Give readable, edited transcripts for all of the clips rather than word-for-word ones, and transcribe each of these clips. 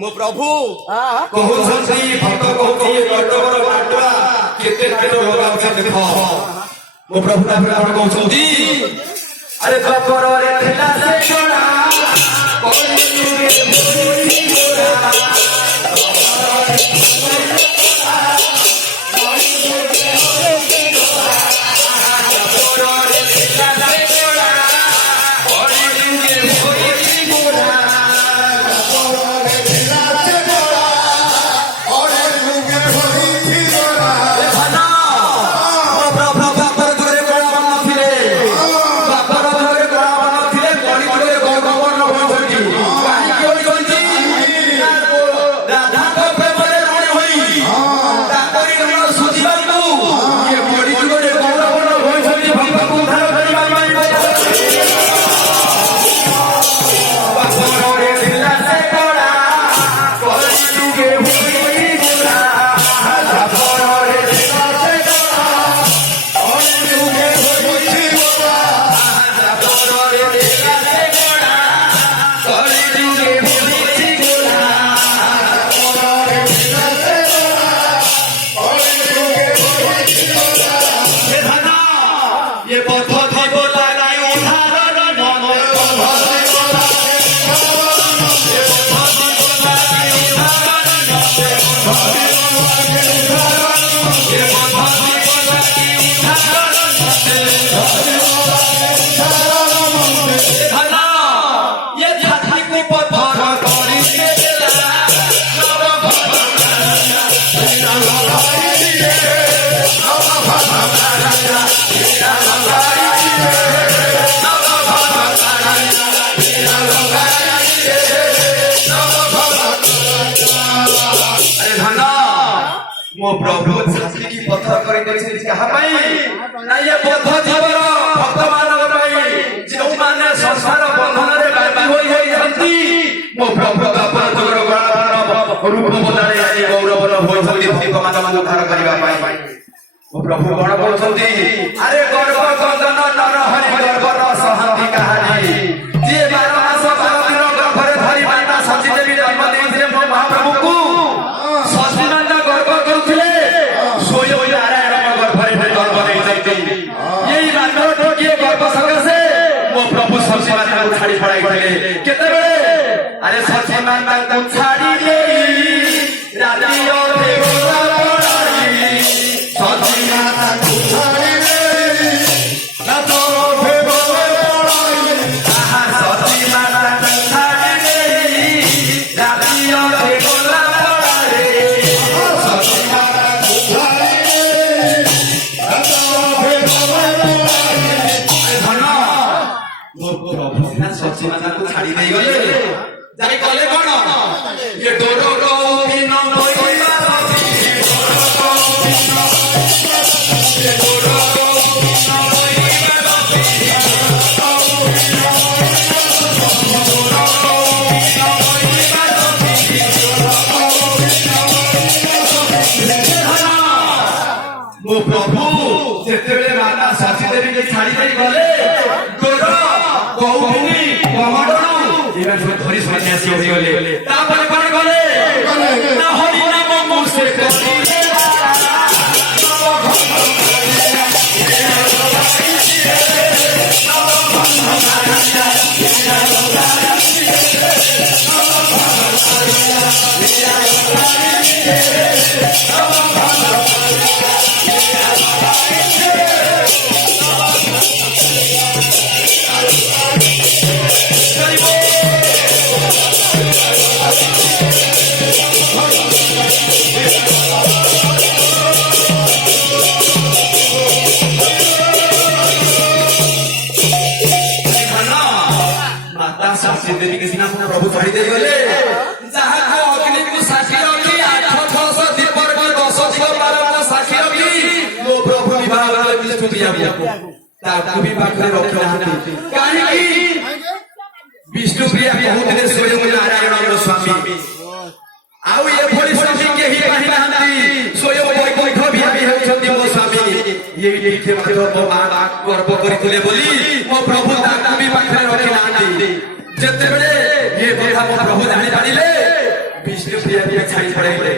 मो प्रभु कहउछन्ती भक्त कहउछि कर्तव्यर बाटवा केते केते लोग आछे देख मो प्रभु तापर कोन कहउछन्ती अरे कपर रे थिला से छोड़ा कोन रे बोली छोड़ा मो प्रभु छाती की पत्थर करि देछि कहा पाई ना ये बोध जीवर भक्त मानव पाई जो माने संसार बंधन रे बाबा होई हंती मो प्रभु बापर जोर गण रूप बदले आइ गौरव होई हंती भक्त मानव उद्धार करिवा पाई मो प्रभु गण बोलछंती अरे गर्व गंदन नर हरि गर्व न सहंती कहानी जे 12 मास 12 दिन गर्भरे धरि माता सची देवी जन्म देइथिले मो महाप्रभु को छाड़ी पड़ाई गले केते बेले अरे सची माता को छाड़ी ले राती और बेगोला पड़ाई सची माता को छाड़ी ले ना तो बेगोला पड़ाई सची माता को छाड़ी ले राती और बेगोला पड़ाई सची माता को छाड़ी ले ना तो बेगोला पड़ाई सची माता को छाड़ी नहीं गले जाई गले कोन ये डोरो रो बिना नोइबा ये डोरो रो बिना ये डोरो रो बिना नोइबा मो प्रभु जेतेबेले माता सची देवी के छाड़ी नहीं गले डोरो बहुभूमि कमंडल एबे धरि सन्यासी होई गले तापर कोन गले ना हरि नाम मुख से करिले प्रभु छाड़ी दे गले जहाँ को अग्नि को साक्षी रखी 8 दीपर को 10 दीप को साक्षी रखी मो प्रभु विवाह वाले विष्णु प्रिया ताकू भी पाखरे रखी नाहांती काहे विष्णु प्रिया कहूथिले स्वयं नारायण स्वामी आउ ये भली स्वामी के ही पाहि नाहांती स्वयं वैकुंठ बिहारी हेउछंती मो स्वामी ये देखे मते मो मां गर्व करिथिले बोली मो प्रभु ताकू भी पाखरे रखी नाहांती जते बेले ये देहा मो प्रभु जानि पानिले विष्णु प्रिया के छाड़ी पड़ेले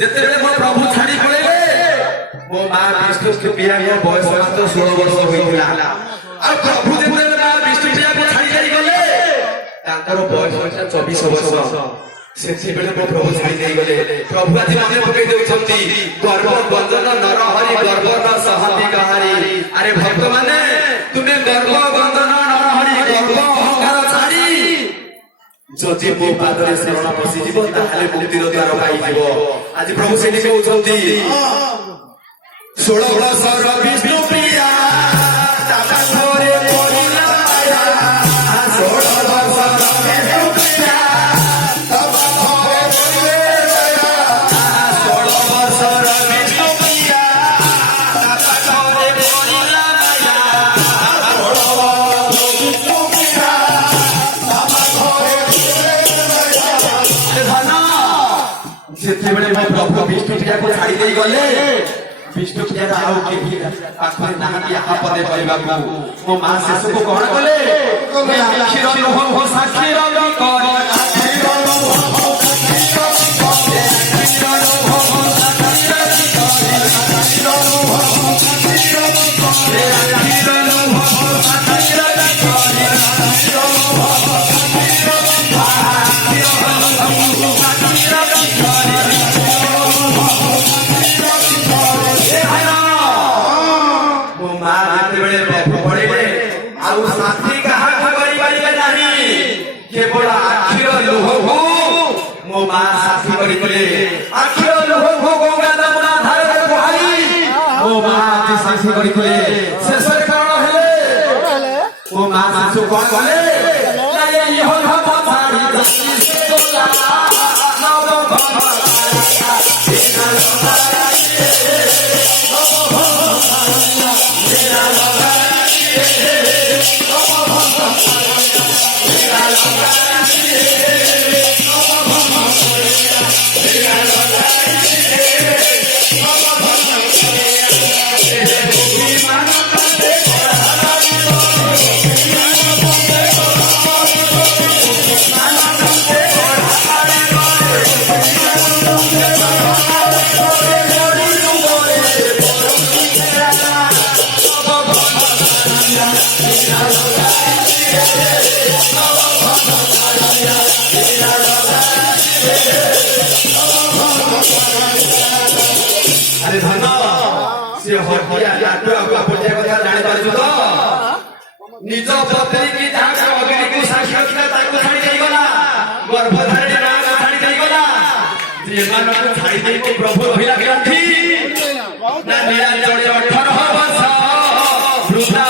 जते बेले मो प्रभु छाड़ी पड़ेले मो मां विष्णु प्रिया के बयस मात्र 16 वर्ष होइला आ प्रभु जते बेले विष्णु प्रिया को छाड़ी जाई गले तांकर बयस 24 वर्ष से बेले मो प्रभु छाड़ी देई गले प्रभु आज मने पकई देउछंती गर्व वंदन नर हरि गर्व न सहति कहारी अरे भक्त माने तुमे गर्व वंदन नर हरि गर्व अहंकार छाड़ी जति मो पादरे शरण बसी जीव ताहाले मुक्तिर द्वार पाई जीव आज प्रभु सेठी कहउछंती 16 वर्षर विष्णु प्रिया ताका घरे पड़िला माया 16 वर्षर विष्णु प्रिया ताका घरे पड़िला माया 16 वर्षर विष्णु प्रिया ताका घरे पड़िला माया 16 वर्षर विष्णु प्रिया ताका घरे पड़िला माया जेते बेले मो प्रभु विष्णु प्रिया को छाड़ी देई गले विष्णु प्रिया आउ के भी पाखरे नाहांती यहाँ पदे कहबा मो मां शेष को कौन कले क्षीर अनुभव साक्षी रवि कर क्षीर अनुभव साथी कहा खबरी बारी नहीं केवल आखिर लोह हो मो मां साथी करी बोले आखिर लोह हो गंगा दमुना धारे कोहाई मो मां आज साथी करी बोले शेष कारण हेले मो मां सासु कोन बोले लागे इहो हम साड़ी जति सोला नव बाबा तेरा लगा अरे धन से हटिया जाटू आपका बुझे कथा जानि पारछु तो निज पत्नी की जाके अग्नि को साक्षी रखिला ताको छाड़ी देई गला गर्भधारिणी ना छाड़ी देई गला जेमान को छाड़ी देई को प्रभु रहिला ग्रंथि ना निरंजन 18 वर्ष वृद्धा